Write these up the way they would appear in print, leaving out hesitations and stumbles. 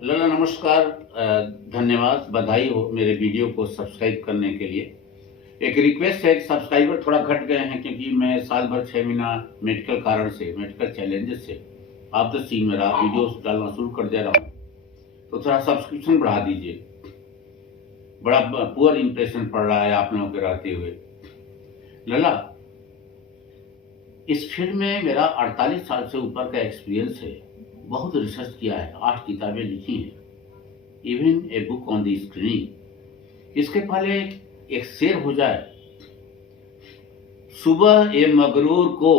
लला नमस्कार। धन्यवाद, बधाई हो मेरे वीडियो को सब्सक्राइब करने के लिए। एक रिक्वेस्ट है, सब्सक्राइबर थोड़ा घट गए हैं क्योंकि मैं साल भर 6 महीना मेडिकल कारण से, मेडिकल चैलेंजेस से आप द सीन मेरा वीडियोस डालना शुरू कर दे रहा हूँ, तो थोड़ा सब्सक्रिप्शन बढ़ा दीजिए। बड़ा पुअर इंप्रेशन पड़ रहा है आप लोगों के रहते हुए। लला, इस फील्ड में मेरा 48 साल से ऊपर का एक्सपीरियंस है। बहुत रिसर्च किया है, 8 किताबें लिखी हैं, even a book on the screening. इसके पहले एक शेर हो जाए, सुबह ये मगरूर को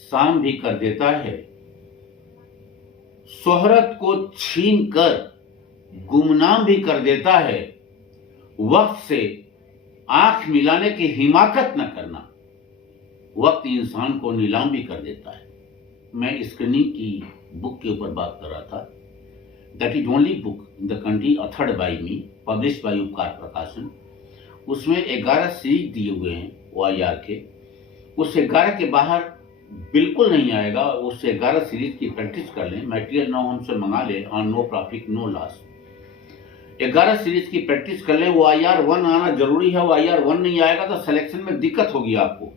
शाम भी कर देता है, शोहरत को छीन कर गुमनाम भी कर देता है, वक्त से आंख मिलाने की हिमाकत न करना, वक्त इंसान को नीलाम भी कर देता है। मैं स्क्रीनिंग की बुक के ऊपर बात कर रहा था। That is only book in the country authored by me, publish by Upkar Prakashan. उसमें 11 सीरीज दिए हुए हैं OIR के। उस 11 के बाहर बिल्कुल नहीं आएगा। उस 11 सीरीज की प्रैक्टिस कर लें, मटेरियल ना हमसे मंगा लें, on no profit no loss. 11 series की प्रैक्टिस कर लें। OIR 1 आना जरूरी है। OIR 1 नहीं आएगा तो सिलेक्शन में दिक्कत होगी आपको।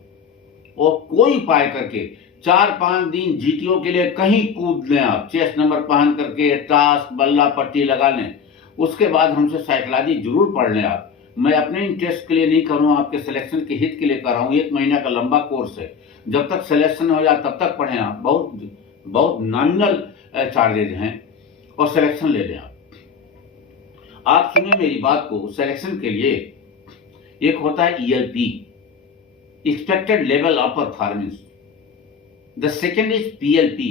और कोई उपाय करके 4-5 दिन GTO के लिए कहीं कूद लें, आप चेस्ट नंबर पहन करके टास्क बल्ला पट्टी लगा लें। उसके बाद हमसे साइकोलॉजी जरूर पढ़ लें आप। मैं अपने इंटरेस्ट के लिए नहीं कर रहा हूँ, आपके सिलेक्शन के हित के लिए कर रहा हूँ। 1 महीना का लंबा कोर्स है। जब तक सिलेक्शन हो जाए तब तक पढ़ें आप। बहुत नॉमिनल चार्जेज हैं और सिलेक्शन ले लें आप सुनिए मेरी बात को। सिलेक्शन के लिए एक होता है ELP, expected level of performance. The second is PLP,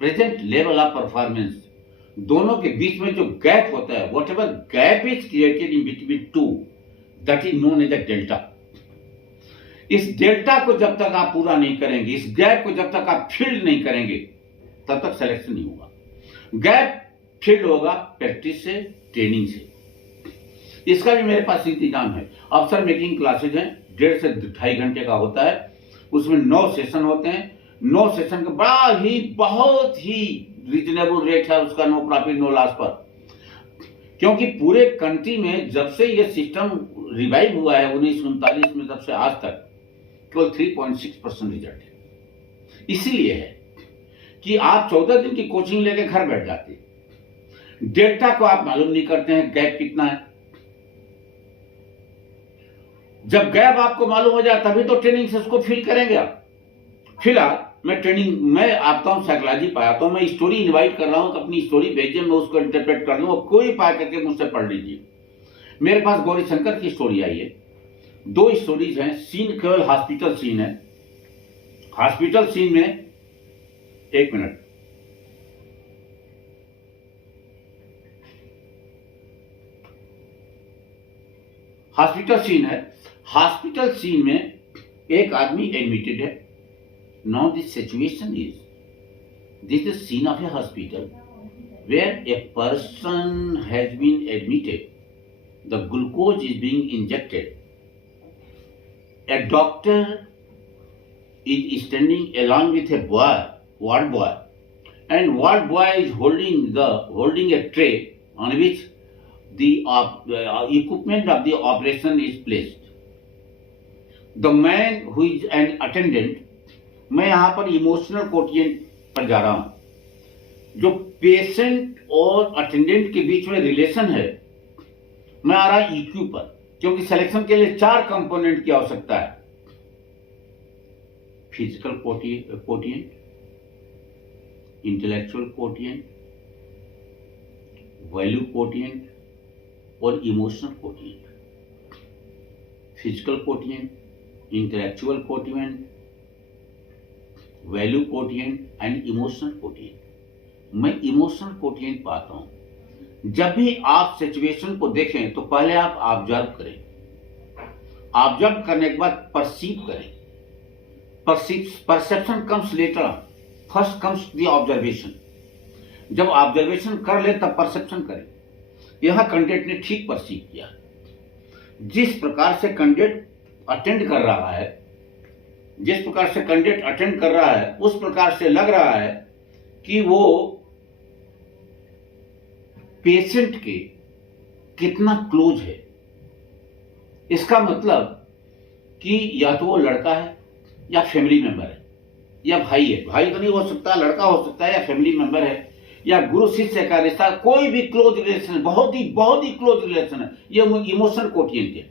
present level of performance. दोनों के बीच में जो गैप होता है, whatever gap is created in between two, that is known as a delta. इस डेल्टा को जब तक आप पूरा नहीं करेंगे, इस गैप को जब तक आप फिल नहीं करेंगे, तब तक सिलेक्शन नहीं होगा। गैप फिल होगा प्रैक्टिस से, ट्रेनिंग से। इसका भी मेरे पास इंतजाम है। अफसर मेकिंग क्लासेज हैं, 1.5 से 2.5 घंटे का होता है। उसमें 9 सेशन होते हैं। 9 सेशन का बहुत ही रीजनेबल रेट है उसका, नो प्रॉफिट नो लॉस पर। क्योंकि पूरे कंट्री में जब से ये सिस्टम रिवाइव हुआ है 1939 में, तब से आज तक केवल 3.6% रिजल्ट है। इसीलिए है कि आप 14 दिन की कोचिंग लेके घर बैठ जाते हैं। डेल्टा को आप मालूम नहीं करते हैं गैप कितना है। जब गैप आपको मालूम हो जाए तभी तो ट्रेनिंग से उसको फिल करेंगे आप। फिलहाल मैं आता हूं, साइकोलॉजी पढ़ाता हूं। मैं स्टोरी इनवाइट कर रहा हूं, अपनी स्टोरी भेजिए, मैं उसको इंटरप्रेट कर लूं। कोई पाए करके मुझसे पढ़ लीजिए। मेरे पास गौरी शंकर की स्टोरी आई है। 2 स्टोरीज हैं। सीन केवल हॉस्पिटल सीन है। हॉस्पिटल सीन में 1 मिनट, हॉस्पिटल सीन है। हॉस्पिटल सीन में एक आदमी एडमिटेड है। Now the situation is, this is scene of a hospital where a person has been admitted. The glucose is being injected. A doctor is standing along with a boy, ward boy, and ward boy is holding a tray on which the equipment of the operation is placed. The man who is an attendant, मैं यहां पर emotional quotient पर जा रहा हूं। जो patient और attendant के बीच में रिलेशन है, मैं आ रहा EQ पर, क्योंकि सिलेक्शन के लिए 4 कंपोनेंट की आवश्यकता है। Physical quotient, intellectual quotient, value quotient और emotional quotient. Physical quotient, intellectual quotient, value quotient and emotional quotient. मैं इमोशनल कोटिएंट पाता हूं। जब भी आप सिचुएशन को देखें तो पहले आप ऑब्जर्व करें। ऑब्जर्व करने के बाद परसीव करें। Perception comes later, first comes the observation. जब ऑब्जर्वेशन कर ले तब परसेप्शन करें। यहां कैंडिडेट ने ठीक परसीव किया। जिस प्रकार से कैंडिडेट अटेंड कर रहा है, जिस प्रकार से कैंडिडेट अटेंड कर रहा है, उस प्रकार से लग रहा है कि वो पेशेंट के कितना क्लोज है। इसका मतलब कि या तो वो लड़का है या फैमिली मेंबर है या भाई है, भाई तो नहीं हो सकता, लड़का हो सकता है या फैमिली मेंबर है या गुरु शिष्य का रिश्ता, कोई भी क्लोज रिलेशन, बहुत ही क्लोज रिलेशन है, ये इमोशनल कोटिएंट है।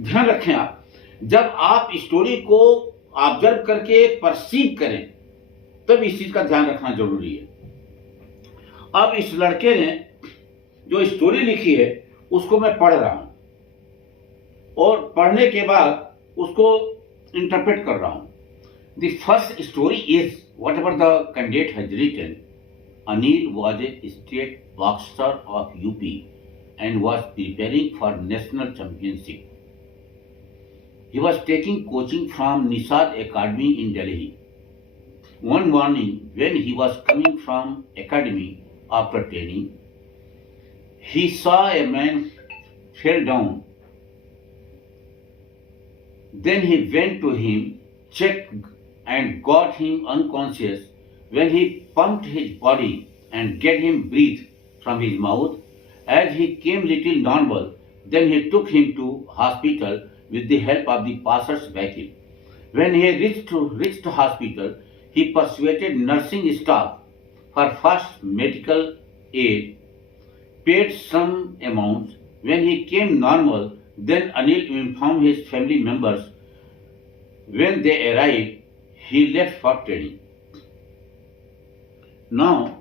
ध्यान रखें आप, जब आप स्टोरी को ऑब्जर्व करके परसीव करें तब इस चीज का ध्यान रखना जरूरी है। अब इस लड़के ने जो स्टोरी लिखी है उसको मैं पढ़ रहा हूं और पढ़ने के बाद उसको इंटरप्रेट कर रहा हूं। The first story is whatever the candidate has written. Anil was a state boxer of UP and was preparing for national championship. He was taking coaching from Nisad Academy in Delhi. One morning, when he was coming from academy after training, he saw a man fell down. Then he went to him, checked and got him unconscious. When he pumped his body and get him breathe from his mouth, as he came little normal, then he took him to hospital with the help of the passers-by. When he reached hospital, he persuaded nursing staff for first medical aid, paid some amount. When he came normal, then Anil informed his family members. When they arrived, he left for training. Now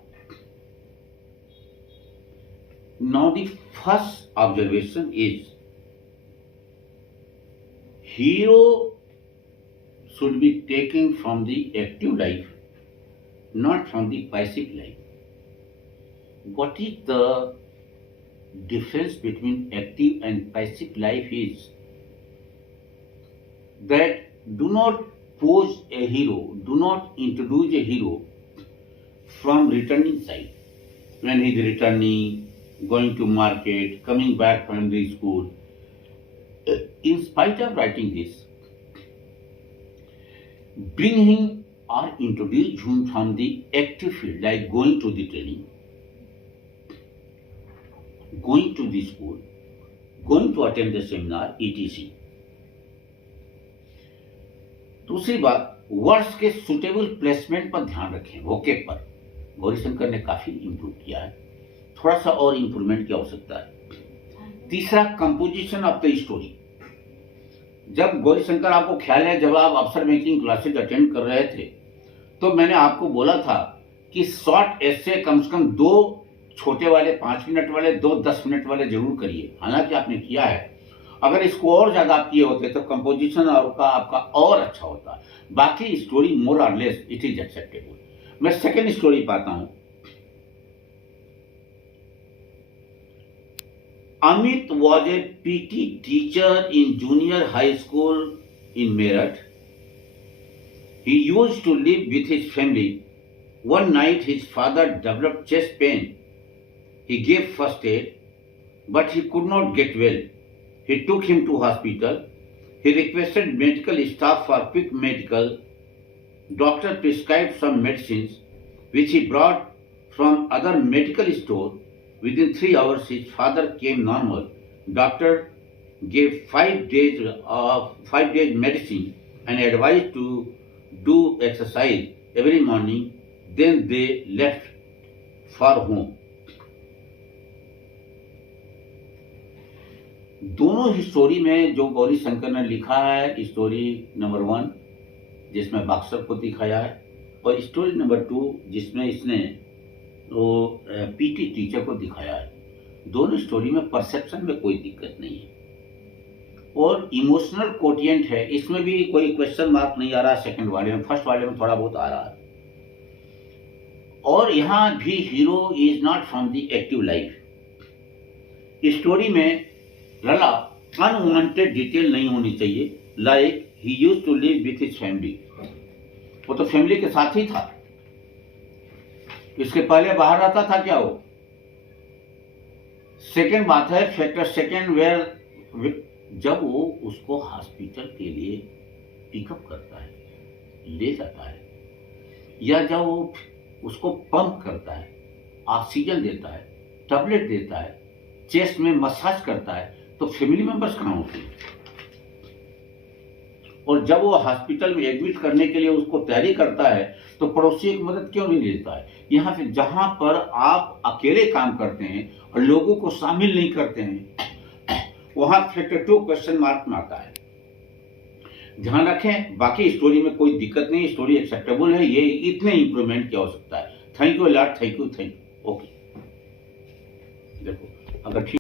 the first observation is hero should be taken from the active life, not from the passive life. What is the difference between active and passive life is that do not pose a hero, do not introduce a hero from returning side. When he is returning, going to market, coming back from the school, in spite of writing this, bring him or introduce him from the active field, like going to the training, going to the school, going to attend the seminar, etc. दूसरी बात, words के suitable placement पर ध्यान रखें। Vocab पर गौरीशंकर ने काफी improve किया है, थोड़ा सा और इंप्रूवमेंट की आवश्यकता है। तीसरा, कंपोजिशन ऑफ द स्टोरी। जब गौरीशंकर, आपको ख्याल है जब आप अफसर मेकिंग क्लासेज अटेंड कर रहे थे तो मैंने आपको बोला था कि शॉर्ट एसे कम से कम 2 छोटे वाले 5 मिनट वाले, 2 10 मिनट वाले जरूर करिए। हालांकि आपने किया है, अगर इसको और ज्यादा आप किए होते तो कंपोजिशन आपका और अच्छा होता। बाकी स्टोरी मोर और लेस इट इज एक्सेप्टेबल। मैं सेकेंड स्टोरी पाता हूं। Amit was a PT teacher in junior high school in Meerut. He used to live with his family. One night his father developed chest pain. He gave first aid, but he could not get well. He took him to hospital. He requested medical staff for quick medical. Doctor prescribed some medicines which he brought from other medical store. Within 3 hours, his father came normal. Doctor gave 5 days medicine and advised to do exercise every morning. Then they left for home. दोनों ही story में जो गौरी शंकर ने लिखा है, story number 1 जिसमें boxer को दिखाया है और स्टोरी नंबर 2 जिसमें इसने वो पीटी टीचर को दिखाया है। दोनों स्टोरी में परसेप्शन में कोई दिक्कत नहीं है और इमोशनल कोटिएंट है, इसमें भी कोई क्वेश्चन मार्क नहीं आ रहा सेकंड वाले में, फर्स्ट वाले में थोड़ा बहुत आ रहा है। और यहां भी hero is not from the active life. Story में लला अनवांटेड डिटेल नहीं होनी चाहिए, like he used to live with his family. वो तो फैमिली के साथ ही था, इसके पहले बाहर रहता था क्या वो? सेकेंड बात है, फैक्टर सेकेंड, वेयर जब वो उसको हॉस्पिटल के लिए पिकअप करता है, ले जाता है, या जब वो उसको पंप करता है, ऑक्सीजन देता है, टैबलेट देता है, चेस्ट में मसाज करता है, तो फैमिली मेंबर्स कहाँ होते हैं? और जब वो हॉस्पिटल में एडमिट करने के लिए उसको तैयारी करता है तो पड़ोसियों की मदद क्यों नहीं लेता है? यहाँ पे जहां पर आप अकेले काम करते हैं और लोगों को शामिल नहीं करते हैं, वहां फैक्टर 2 क्वेश्चन मार्क में आता है। ध्यान रखें, बाकी स्टोरी में कोई दिक्कत नहीं, स्टोरी एक्सेप्टेबल है, ये इतने इंप्रूवमेंट की आवश्यकता है। Thank you lot, thank you. Okay, देखो अगर ठीक